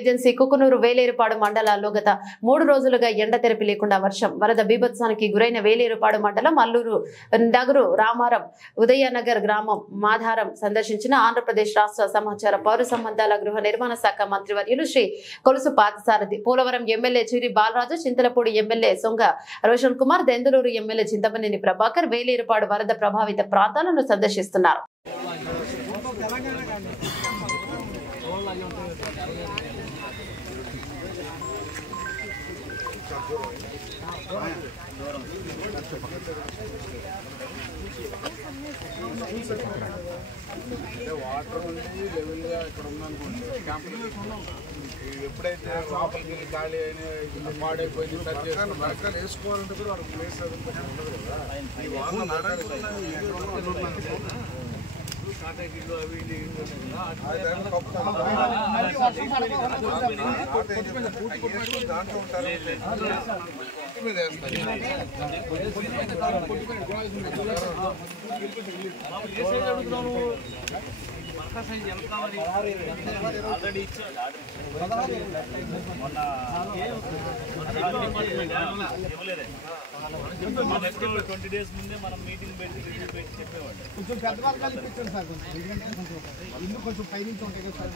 Agency Kukunoor Velerupadu మండలాల్లో గత 3 రోజులుగా ఎండ తెరపి లేకుండా వర్షం వరద బీభత్సానికి గురైన వేలేరుపాడు మండలం అల్లూరు నగరు రామారం ఉదయనగర్ గ్రామం మాధారం సందర్శించిన ఆంధ్రప్రదేశ్ రాష్ట్ర సమాచార పౌర సంబంధాల గృహ నిర్మాణ శాఖ మంత్రివర్యులు శ్రీ కొలుసు పార్థసారథి, పోలవరం ఎమ్మెల్యే చిరి బాలరాజు, చింతలపూడి ఎమ్మెల్యే సొంగ రోషన్ కుమార్, దెందులూరు ఎమ్మెల్యే చింతమనేని ప్రభాకర్ వేలేరుపాడు వరద ప్రభావిత ప్రాంతాలను సందర్శిస్తున్నారు. వాటర్ ఉంది లెవెల్గా ఇక్కడ ఉందనుకోండి, ఎప్పుడైతే లోపలికి ఖాళీ అయిన పాడైపోయింది వర్గాలు వేసుకోవాలంటే కూడా వాళ్ళకి ప్లేస్ అది ఉండదు కదా. ఈ వాటర్ కాంటాక్ట్లు అవి దాంట్లో ఉంటారు మీద ఆల్రెడీ ఇచ్చాడు. 20 days ముందే మనం మీటింగ్ పెట్టి చెప్పేవాడు. కొంచెం పెద్ద వర్గాలు ఇప్పించండి సార్, ఇల్లు కొంచెం పై నుంచి ఉంటాయి కదా సార్.